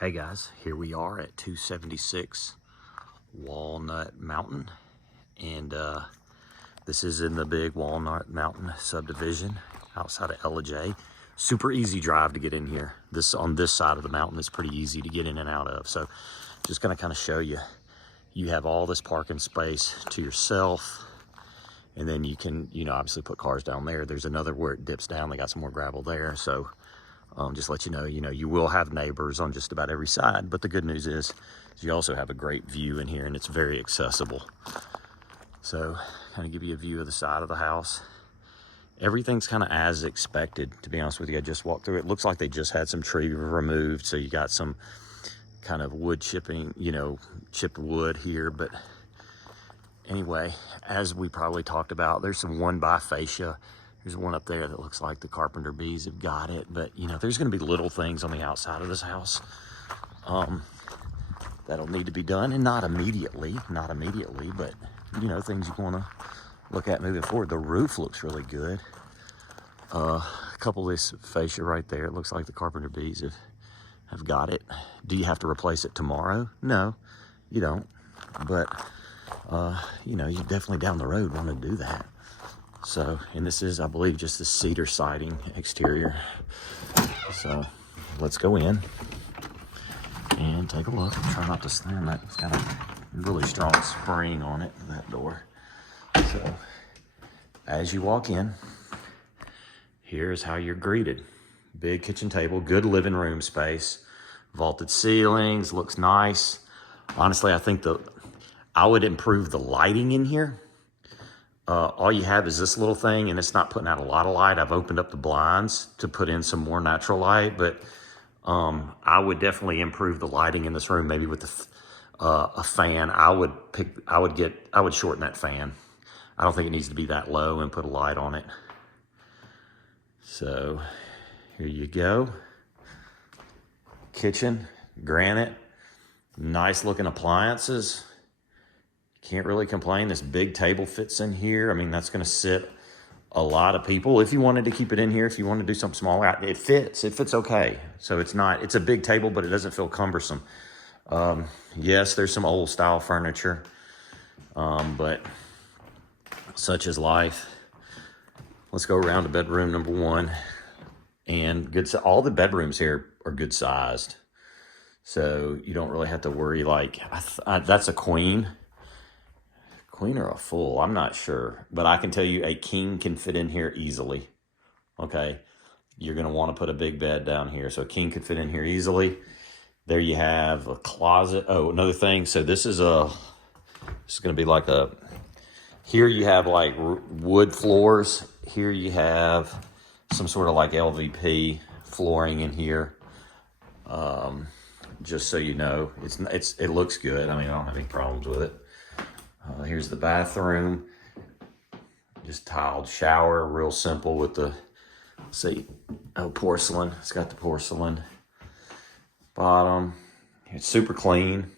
Hey guys, here we are at 276 Walnut Mountain, and this is in the big Walnut Mountain subdivision outside of LJ. Super easy drive to get in here. On this side of the mountain is pretty easy to get in and out of. So just gonna kind of show you. You have all this parking space to yourself, and then you can, obviously put cars down there. There's another where it dips down. They got some more gravel there. So just let you know, you will have neighbors on just about every side, but the good news is you also have a great view in here, and it's very accessible. So kind of give you a view of the side of the house. Everything's kind of as expected, to be honest with you. I just walked through it. Looks like they just had some tree removed, so you got some kind of wood chipping, chipped wood here. But anyway, as we probably talked about, there's some one by fascia. There's one up there that looks like the carpenter bees have got it. But, there's going to be little things on the outside of this house that'll need to be done. And not immediately, but, things you want to look at moving forward. The roof looks really good. A couple of this fascia right there, it looks like the carpenter bees have got it. Do you have to replace it tomorrow? No, you don't. But, you definitely down the road want to do that. So, and this is, I believe, just the cedar siding exterior. So, let's go in and take a look. Try not to slam that. It's got a really strong spring on it, that door. So, as you walk in, here's how you're greeted. Big kitchen table, good living room space, vaulted ceilings, looks nice. Honestly, I think I would improve the lighting in here. All you have is this little thing, and it's not putting out a lot of light. I've opened up the blinds to put in some more natural light, but I would definitely improve the lighting in this room, maybe with a fan. I would shorten that fan. I don't think it needs to be that low, and put a light on it. So here you go. Kitchen, granite, nice looking appliances. Can't really complain. This big table fits in here. I mean, that's going to sit a lot of people. If you wanted to keep it in here, if you want to do something small, it fits. It fits okay. So it's a big table, but it doesn't feel cumbersome. Yes, there's some old style furniture, but such is life. Let's go around to bedroom number one. And all the bedrooms here are good sized. So you don't really have to worry, like, that's a queen. Queen or a full, I'm not sure. But I can tell you a king can fit in here easily. Okay, you're gonna wanna put a big bed down here. So a king could fit in here easily. There you have a closet. Oh, another thing, so this is gonna be like here you have like wood floors. Here you have some sort of like LVP flooring in here. Just so you know, it looks good. I mean, I don't have any problems with it. Here's the bathroom, just tiled shower, real simple with the, porcelain. It's got the porcelain bottom. It's super clean.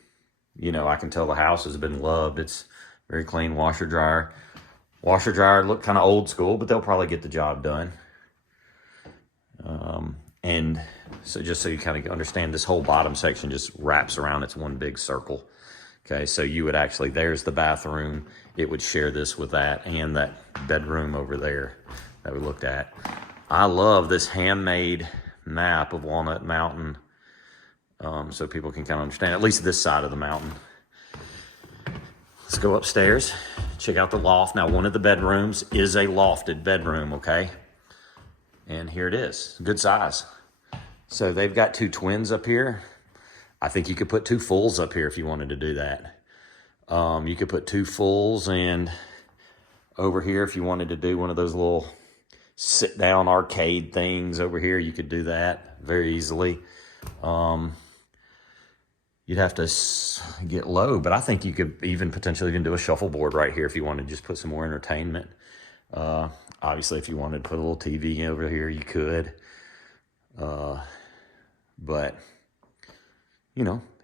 I can tell the house has been loved. It's very clean. Washer dryer. Washer dryer look kind of old school, but they'll probably get the job done. And so just so you kind of understand, this whole bottom section just wraps around. It's one big circle. Okay, so you would actually, there's the bathroom. It would share this with that and that bedroom over there that we looked at. I love this handmade map of Walnut Mountain, so people can kind of understand, at least this side of the mountain. Let's go upstairs, check out the loft. Now, one of the bedrooms is a lofted bedroom, okay? And here it is, good size. So they've got two twins up here. I think you could put two fulls up here if you wanted to do that. You could put two fulls, and over here, if you wanted to do one of those little sit-down arcade things over here, you could do that very easily. You'd have to get low, but I think you could even potentially do a shuffleboard right here if you wanted to just put some more entertainment. Obviously, if you wanted to put a little TV over here, you could. But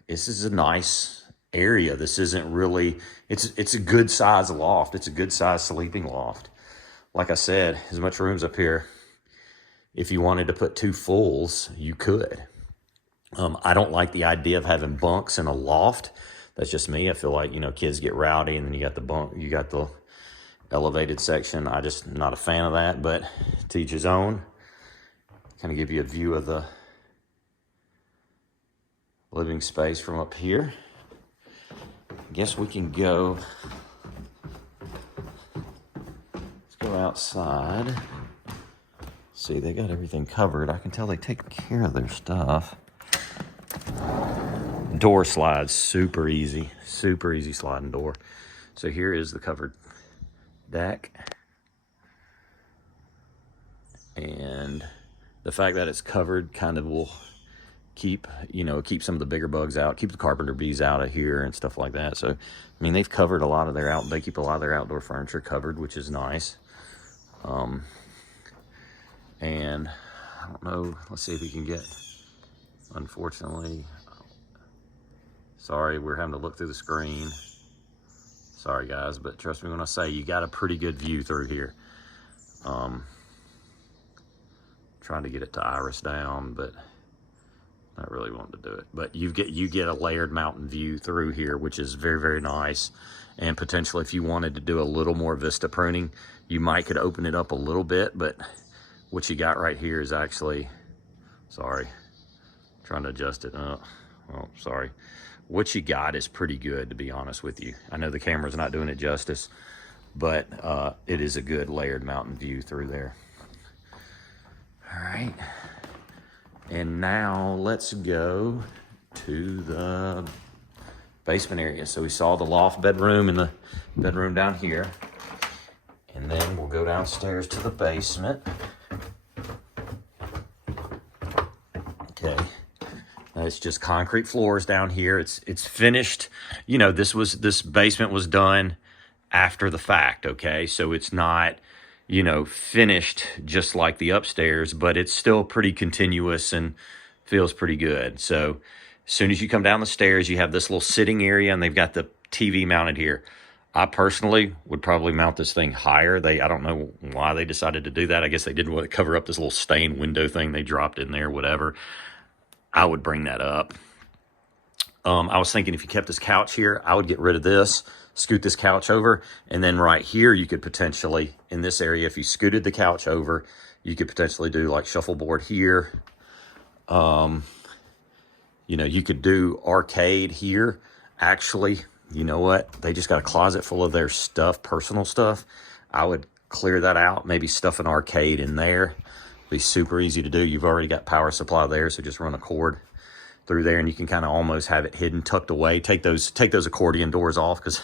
this is a nice area. This isn't really, it's a good size loft. It's a good size sleeping loft. Like I said, as much room's up here. If you wanted to put two fulls, you could. I don't like the idea of having bunks in a loft. That's just me. I feel like, you know, kids get rowdy, and then you got the bunk, you got the elevated section. I just not a fan of that, but to each his own. Kind of give you a view of the living space from up here. I guess we can go. Let's go outside. See, they got everything covered. I can tell they take care of their stuff. Door slides, super easy sliding door. So here is the covered deck. And the fact that it's covered kind of will keep some of the bigger bugs out, keep the carpenter bees out of here and stuff like that. So, I mean, they've covered a lot of their they keep a lot of their outdoor furniture covered, which is nice. And I don't know, let's see if we can get, unfortunately, sorry, we're having to look through the screen. Sorry guys, but trust me when I say you got a pretty good view through here. Trying to get it to iris down, but not really wanting to do it. But you get a layered mountain view through here, which is very, very nice. And potentially if you wanted to do a little more vista pruning, you might could open it up a little bit, but what you got right here is actually, sorry, trying to adjust it. Oh, sorry. What you got is pretty good, to be honest with you. I know the camera's not doing it justice, but it is a good layered mountain view through there. All right. And now let's go to the basement area. So we saw the loft bedroom and the bedroom down here. And then we'll go downstairs to the basement. Okay. It's just concrete floors down here. It's finished. You know, this basement was done after the fact, okay? So it's not, you know, finished just like the upstairs, but it's still pretty continuous and feels pretty good. So as soon as you come down the stairs, you have this little sitting area, and they've got the TV mounted here. I personally would probably mount this thing higher. I don't know why they decided to do that. I guess they didn't want to cover up this little stained window thing they dropped in there, whatever. I would bring that up. I was thinking if you kept this couch here, I would get rid of this, scoot this couch over, and then right here you could potentially, in this area, if you scooted the couch over, you could potentially do like shuffleboard here. You know, you could do arcade here. Actually, you know what? They just got a closet full of their stuff, personal stuff. I would clear that out, maybe stuff an arcade in there. Be super easy to do. You've already got power supply there, so just run a cord through there, and you can kind of almost have it hidden, tucked away. Take those accordion doors off because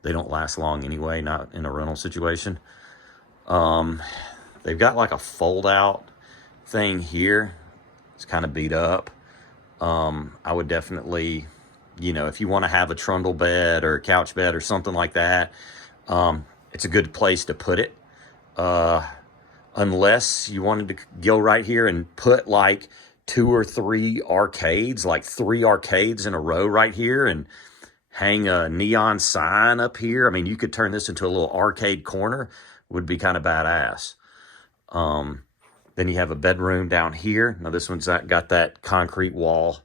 they don't last long anyway, not in a rental situation. They've got like a fold out thing here. It's kind of beat up. I would definitely, you know, if you want to have a trundle bed or a couch bed or something like that, it's a good place to put it. Unless you wanted to go right here and put like 2 or 3 arcades, like 3 arcades in a row right here, and hang a neon sign up here. I mean, you could turn this into a little arcade corner. Would be kind of badass. Then you have a bedroom down here. Now this one's got that concrete wall.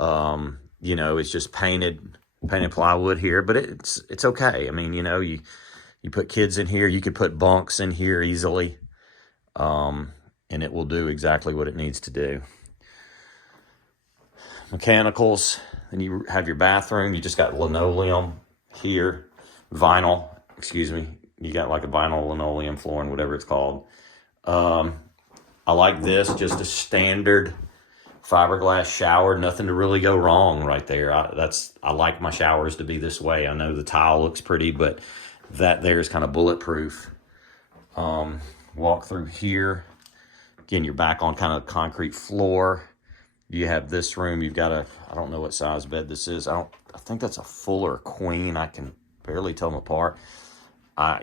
You know, it's just painted plywood here, but it's okay. I mean, you know, you put kids in here, you could put bunks in here easily. And it will do exactly what it needs to do. Mechanicals, and you have your bathroom. You just got linoleum here, vinyl, excuse me. You got like a vinyl linoleum flooring, whatever it's called. I like this, just a standard fiberglass shower. Nothing to really go wrong right there. I like my showers to be this way. I know the tile looks pretty, but that there is kind of bulletproof. Walk through here. Again, you're back on kind of concrete floor. You have this room. You've got I don't know what size bed this is. I think that's a full or a queen. I can barely tell them apart.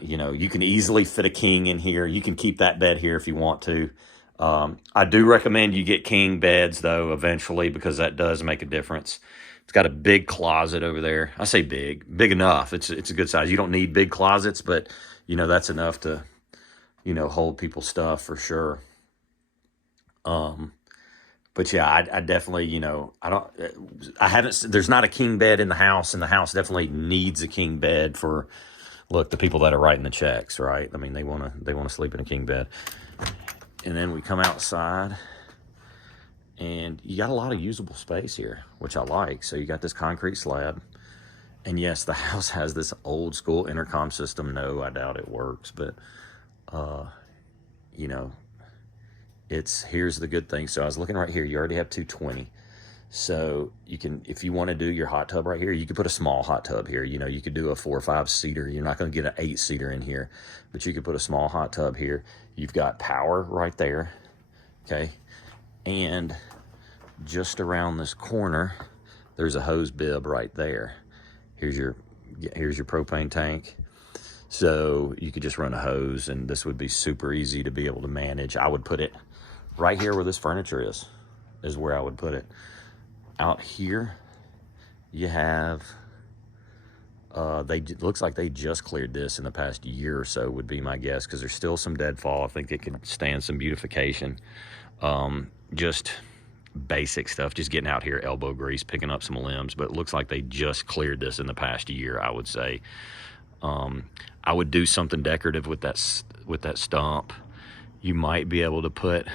You know, you can easily fit a king in here. You can keep that bed here if you want to. I do recommend you get king beds though eventually, because that does make a difference. It's got a big closet over there. I say big enough. It's a good size. You don't need big closets, but you know, that's enough to, you know, hold people's stuff for sure. But yeah, I definitely, you know, I haven't, there's not a king bed in the house, and the house definitely needs a king bed for, look, the people that are writing the checks, right? I mean, they want to sleep in a king bed. And then we come outside, and you got a lot of usable space here, which I like. So you got this concrete slab. And yes, the house has this old school intercom system. No, I doubt it works, but, you know, here's the good thing. So I was looking right here, you already have 220. So you can, if you want to do your hot tub right here, you could put a small hot tub here. You know, you could do a 4 or 5 seater. You're not going to get an 8 seater in here, but you could put a small hot tub here. You've got power right there. Okay. And just around this corner, there's a hose bib right there. Here's your propane tank. So you could just run a hose, and this would be super easy to be able to manage. I would put it right here where this furniture is where I would put it. Out here, you have, looks like they just cleared this in the past year or so, would be my guess, because there's still some deadfall. I think it could stand some beautification. Just basic stuff, just getting out here, elbow grease, picking up some limbs, but it looks like they just cleared this in the past year, I would say. I would do something decorative with that stump. You might be able to put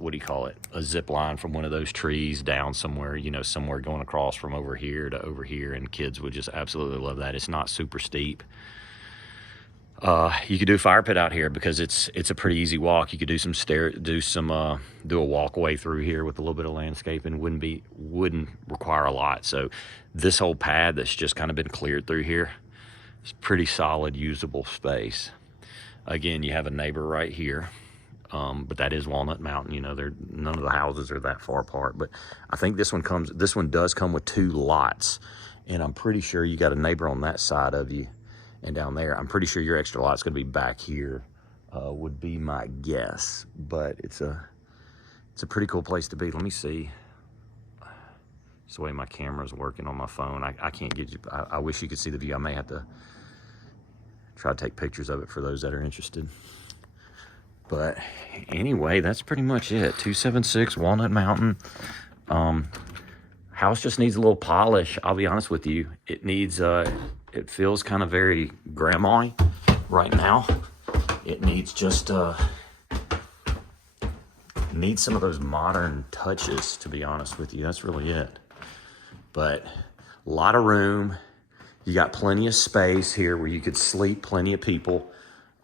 what do you call it, a zip line from one of those trees down somewhere, you know, somewhere going across from over here to over here, and kids would just absolutely love that. It's not super steep. You could do a fire pit out here because it's a pretty easy walk. You could do do a walkway through here with a little bit of landscaping. Wouldn't require a lot. So this whole pad that's just kind of been cleared through here is pretty solid, usable space. Again, you have a neighbor right here. But that is Walnut Mountain. You know, none of the houses are that far apart. But I think this one does come with 2 lots, and I'm pretty sure you got a neighbor on that side of you and down there. I'm pretty sure your extra lot's going to be back here, would be my guess. But it's a pretty cool place to be. Let me see. It's the way my camera's working on my phone. I can't get you. I wish you could see the view. I may have to try to take pictures of it for those that are interested. But anyway, that's pretty much it. 276 Walnut Mountain. House just needs a little polish. I'll be honest with you. It needs, it feels kind of very grandma-y right now. It needs just, needs some of those modern touches, to be honest with you. That's really it. But a lot of room. You got plenty of space here where you could sleep, plenty of people.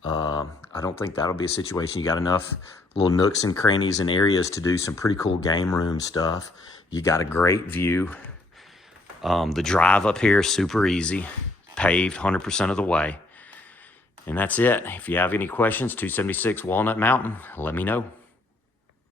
I don't think that'll be a situation. You got enough little nooks and crannies and areas to do some pretty cool game room stuff. You got a great view. The drive up here is super easy, paved 100% of the way. And that's it. If you have any questions, 276 Walnut Mountain, let me know.